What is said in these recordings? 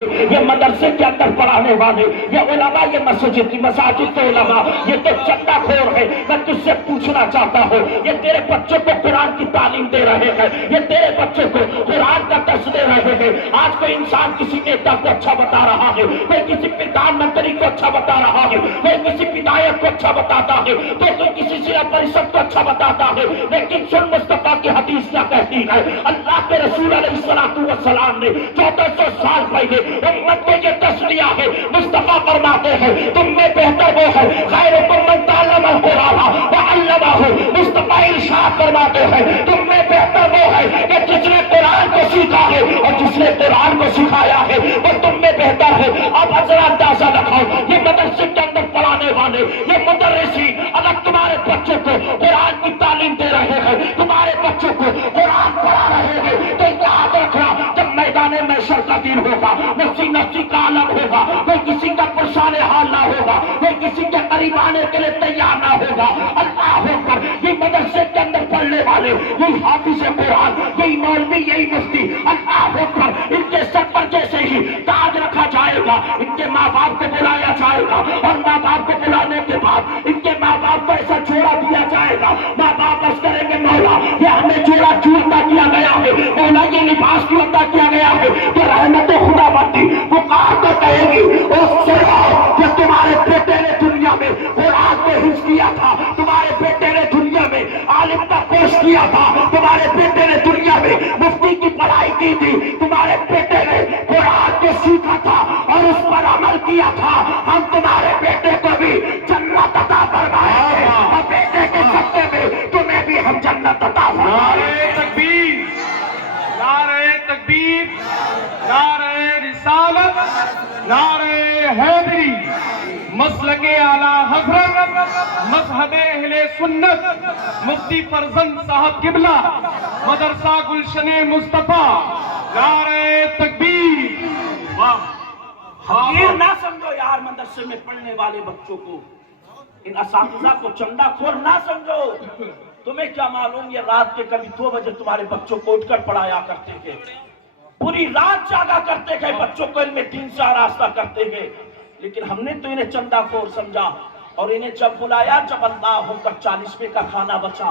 یہ مدرسے کے اندر پڑھانے والے، یہ علماء، یہ مساجد کے علماء، یہ تو چندہ خور ہے۔ میں تجھ سے پوچھنا چاہتا ہوں، یہ تیرے بچوں کو قرآن کی تعلیم دے رہے ہیں، یہ تیرے بچوں کو قرآن کا درس دے رہے ہیں۔ آج کوئی انسان کسی نیتا کو اچھا بتا رہا ہے، کوئی کسی پردھان منتری کو اچھا بتا رہا ہے، کوئی کسی ودھایک کو اچھا بتاتا ہے، تو کوئی کسی ضلع پریشد کو اچھا بتاتا ہے، لیکن سن مصطفیٰ کی حدیث کیا کہتی ہے؟ اللہ کے رسول علیہ السلام نے 1400 سال پہلے امت کو یہ درس دیا ہے۔ مصطفیٰ فرماتے ہیں تم میں بہتر وہ ہے خیرکم من تعلم القرآن وعلمہ۔ مصطفیٰ ارشاد فرماتے ہیں تم میں بہتر وہ ہے کہ جس نے قرآن کو سیکھا ہے اور جس نے قرآن کو سکھایا ہے وہ تم میں بہتر ہے۔ اب حضرات اندازہ رکھو، یہ مدرسے کے اندر پڑھانے والے، یہ مدرسین اگر تمہارے بچوں کو قرآن کی تعلیم دے رہے ہیں، تمہارے بچوں کو قرآن پڑھا رہے ہیں، تو یاد رکھنا جب میدان محشر کا دن ہوگا، نفسی نفسی کا عالم ہوگا، کوئی کسی کا پریشان حال نہ ہوگا، کوئی کسی کے قریب آنے کے لیے تیار نہ ہوگا۔ اللہ اکبر، یہ مدرسے کے اندر پڑھنے والے، یہی حافظ قرآن، یہی مولوی، یہی مفتی، اللہ اکبر، ان کے سر پر جیسے ہی تاج رکھا جائے گا، ان کے ماں باپ کو بلایا جائے گا، اور ماں باپ کو بلانے کے بعد ان کے ماں باپ کو ایسا جوڑا دیا جائے گا، ماں باپ بس کریں گے مولا یہ ہمیں جوڑا کیوں عطا کیا گیا ہے، مولا یہ لباس کیوں عطا کیا گیا ہے، کہ رحمت خدا بندی وہ کہاں تو کہے گی اس سے کہ تمہارے بیٹے نے دنیا میں قرآن کو حفظ کیا تھا، تمہارے بیٹے نے دنیا میں عالم کا کورس کیا تھا، تمہارے بیٹے نے دنیا میں مفتی کی پڑھائی کی تھی، تمہارے بیٹے نے قرآن کو سیکھا تھا اور اس پر عمل کیا تھا، ہم تمہارے بیٹے کو بھی جنت عطا فرمائیں گے، اور بیٹے کے صدقے میں تمہیں بھی ہم جنت عطا فرمائیں گے۔ نعرہ تکبیر، نعرہ تکبیر، نعرہ رسالت، نعرہ حیدری، مسلک اعلیٰ حضرت مذہب اہل سنت مفتی فرزند صاحب قبلہ مدرسہ گلشن مصطفیٰ، نعرہ تکبیر۔ حقیر نہ سمجھو یار مدرسے میں پڑھنے والے بچوں کو، ان اساتذہ کو چندہ خور نہ سمجھو۔ تمہیں کیا معلوم یہ رات کے کبھی 2 بجے تمہارے بچوں کو اٹھ کر پڑھایا کرتے تھے، پوری رات جاگا کرتے تھے، بچوں کو علم دین سے آراستہ کرتے گئے، لیکن ہم نے تو انہیں چندہ خور سمجھا، اور انہیں جب بلایا، جب اللہ اکبر 40ویں کا کھانا بچا،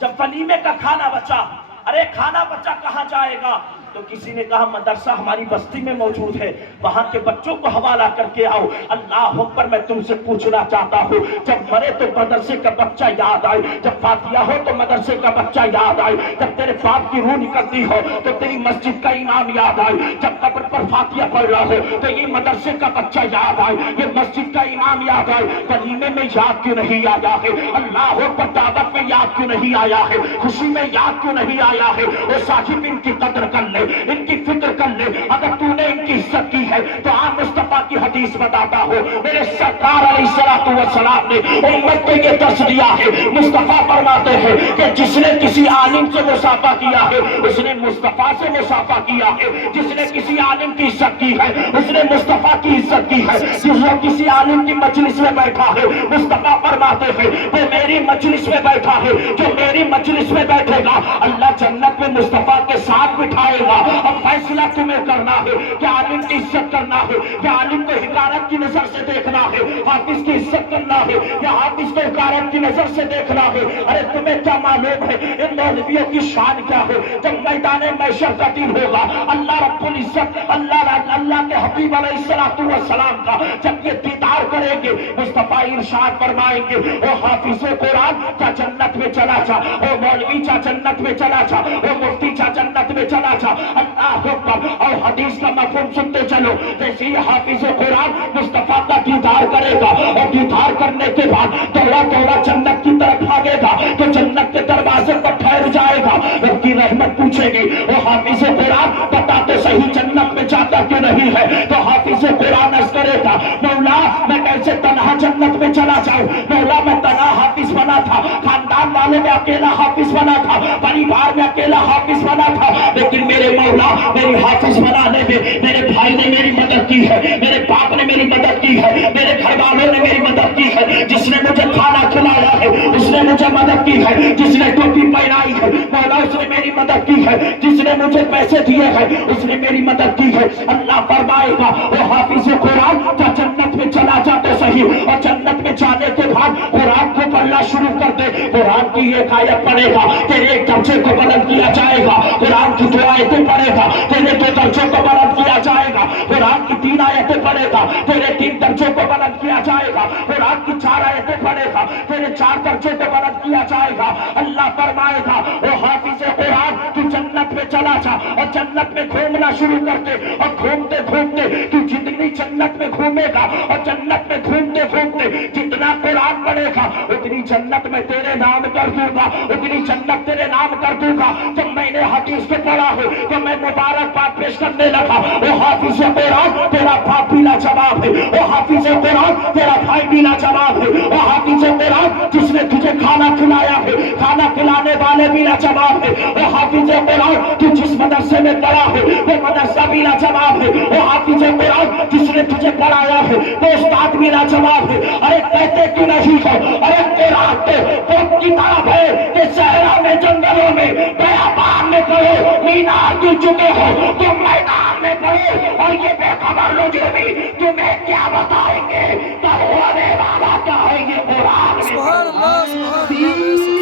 جب ولیمے کا کھانا بچا، ارے کھانا بچا کہاں جائے گا، تو کسی نے کہا مدرسہ ہماری بستی میں موجود ہے، وہاں کے بچوں کو حوالہ کر کے آؤ۔ اللہ اکبر، میں تم سے پوچھنا چاہتا ہوں، جب مرے تو مدرسے کا بچہ یاد آئے، جب فاتحہ ہو تو مدرسے کا بچہ یاد آئے، جب تیرے باپ کی روح نکلتی ہو تو تیری مسجد کا امام یاد آئے، جب قبر پر فاتحہ پڑھ رہا ہو تو یہ مدرسے کا بچہ یاد آئے، یہ مسجد کا امام یاد آئے۔ ولیمے میں یاد کیوں نہیں آیا ہے؟ اللہ اکبر، دعوت میں یاد کیوں نہیں آیا ہے؟ خوشی میں یاد کیوں نہیں آیا ہے؟ وہ صاحب ان کی قدر کر لے، ان کی فکر کر لے، اگر تو نے ان کی عزت کی ہے تو آپ مصطفیٰ کی حدیث بتاتا ہو، میرے سرکار علیہ السلام نے امت کو یہ درس دیا ہے۔ مصطفیٰ فرماتے ہیں کہ جس نے کسی عالم سے مصافحہ کیا ہے اس نے مصطفیٰ سے مصافحہ کیا ہے، جس نے کسی عالم کی عزت کی ہے اس نے مصطفیٰ کی عزت کی ہے، جس نے کسی عالم کی مجلس میں بیٹھا ہے، مصطفیٰ فرماتے ہیں وہ میری مجلس میں بیٹھا ہے، جو میری مجلس میں بیٹھے گا اللہ جنت میں مصطفیٰ کے ساتھ بٹھائے گا۔ اب فیصلہ تمہیں کرنا ہے کہ عالم کی عزت کرنا ہے یا عالم کو حقارت کی نظر سے دیکھنا ہے، حافظ کی عزت کرنا ہے یا حافظ کو حقارت کی نظر سے دیکھنا ہے۔ ارے تمہیں کیا معلوم ہے ان مولویوں کی شان کیا ہے؟ جب میدان محشر کا دن ہوگا، اللہ رب العزت اللہ کے حبیب علیہ السلام کا جب یہ دیدار کریں گے، مصطفیٰ ارشاد فرمائیں گے او حافظ قرآن کیا جنت میں چلا جا، او مولوی کیا جنت میں چلا جا، او مفتی کیا جنت میں چلا جا۔ اللہ اکبر، اور حدیث کا مفہوم سنتے چلو، جیسے یہ حافظ قرآن مصطفیٰ کا دیدار کرے گا اور دیدار کرنے کے بعد دوڑا دوڑا جنت کی طرف بھاگے گا تو جنت کے دروازے پر ٹھہر جائے گا، رب کی رحمت پوچھے گی وہ حافظ قرآن بتاتے صحیح جنت میں جاتا کیوں نہیں ہے؟ تو حافظ قرآن عرض کرے گا مولا میں کیسے تنہا جنت میں چلا جاؤں، مولا میں تنہا حافظ بنا تھا، خاندان والوں میں اکیلا حافظ بنا تھا، پریوار میں اکیلا حافظ بنا تھا، لیکن میرے مولا میری حافظ بنانے میں میرے بھائی نے میری مدد کی ہے، میرے باپ نے میری مدد کی ہے، میرے گھر والوں نے میری مدد کی ہے، جس نے مجھے کھانا کھلایا ہے اس نے مجھے مدد کی ہے، جس نے ٹوپی پہنائی ہے مولا اس نے میری میری مدد کی ہے، جس نے مجھے پیسے دیے ہیں اس نے میری مدد کی ہے۔ اللہ فرمائے گا وہ حافظ قرآن جو جنت میں چلا جا تو صحیح، اور جنت میں جانے کے بعد قرآن کو پڑھنا شروع کر دے، قرآن کی ایک آیت پڑھے گا تیرے ایک درجے کو بلند کیا جائے گا، قرآن کی 2 آیتیں پڑھے گا تیرے 2 درجوں کو بلند کیا جائے گا، قرآن کی 3 آیتیں پڑھے گا تیرے 3 درجوں کو بلند کیا جائے گا، قرآن کی 4 آیتیں پڑھے گا تیرے 4 درجوں کو بلند کیا جائے گا۔ اللہ فرمائے گا وہ حافظ قرآن تو جنت میں چلا جا اور جنت میں گھومنا شروع کر دے، اور گھومتے گھومتے تو جتنی جنت میں گھومے گا اور جنت میں گھومتے گھومتے جتنا قرآن پڑھے گا اتنی جنت میں تیرے نام کر دوں گا، اتنی جنت تیرے نام کر دوں گا۔ جب میں نے حدیث کو پڑھا ہے تو میں مبارکباد پیش کرنے لگا، وہ حافظ قرآن تیرا باپ بھی لاجواب ہے، وہ حافظ قرآن تیرا بھائی بھی لاجواب ہے، وہ حافظ قرآن جس نے تجھے کھانا کھلایا ہے کھانا کھلانے والے بھی لاجواب ہے، وہ حافظ قرآن تو جس مدرسے میں پڑھا ہے وہ مدرسہ بھی لاجواب ہے، وہ حافظ قرآن جس نے تجھے پڑھایا ہے وہ استاد بھی لاجواب ہے۔ ارے کہتے کیوں نہیں ہو؟ ارے قرآن تو وہ کتاب ہے کہ صحرا میں جنگلوں میں بیابان میں پڑھو، مینار کیوں چکے ہو تو میدان میں پڑھو، اور یہ بے خبر لوگ بھی تمہیں کیا بتائیں گے، کل ہونے والا کیا ہے یہ قرآن میں سبحان اللہ سبحان اللہ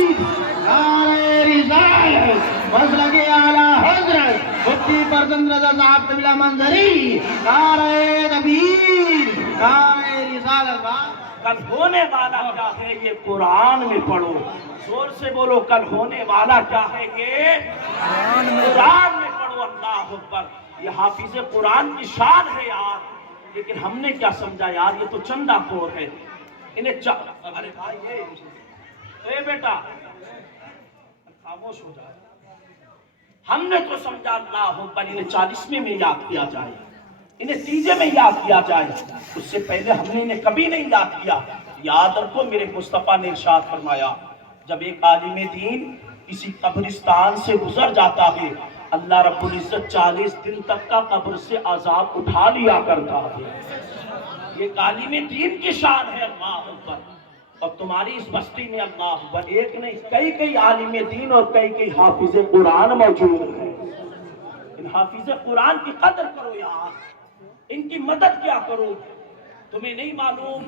نعرہ رسالت مسلک اعلی حضرت مفتی فرزند رضا صاحب قبلہ منظری، نعرہ تکبیر، نعرہ رسالت۔ کل ہونے والا کیا ہے یہ قرآن میں پڑھو، زور سے بولو کل ہونے والا کیا ہے یہ قرآن میں پڑھو۔ اللہ اکبر، یہ حافظ قرآن کی شان ہے یار، لیکن ہم نے کیا سمجھا یار یہ تو چندہ خور ہے، انہیں ارے بھائی اے بیٹا خاموش ہو جائے، ہم نے تو سمجھا اللہ اکبر انہیں 40ویں میں یاد کیا جائے، انہیں 30 میں یاد کیا جائے، اس سے پہلے ہم نے انہیں کبھی نہیں یاد کیا۔ یاد رکھو میرے مصطفیٰ نے ارشاد فرمایا جب ایک عالم دین کسی قبرستان سے گزر جاتا ہے اللہ رب العزت 40 دن تک کا قبر سے عذاب اٹھا لیا کرتا ہے۔ یہ عالم دین کی شان ہے اللہ اکبر، اور تمہاری اس بستی میں اللہ اکبر ایک نہیں کئی عالم دین اور کئی حافظ قرآن موجود ہیں۔ ان حافظ قرآن کی قدر کرو یار، ان کی مدد کیا کرو۔ تمہیں نہیں معلوم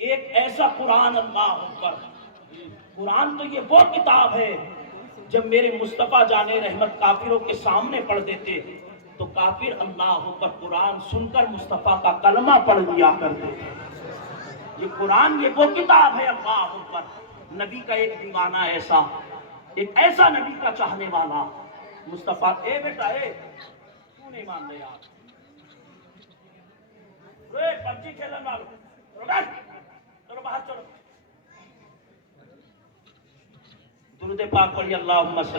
ایک ایسا قرآن، اللہ اکبر، قرآن تو یہ وہ کتاب ہے جب میرے مصطفیٰ جان رحمت کافروں کے سامنے پڑھ دیتے تو کافر اللہ اکبر قرآن سن کر مصطفیٰ کا کلمہ پڑھ لیا کرتے تھے۔ یہ قرآن یہ وہ کتاب ہے اللہ اکبر، نبی کا ایک دیوانہ ایسا، ایک ایسا نبی کا چاہنے والا مصطفیٰ۔ اے بیٹا اے کیوں نہیں مان رہے آپ؟ پبجی کھیلنے والوں چلو باہر چلو، درود پاک پڑھی اللہم صلی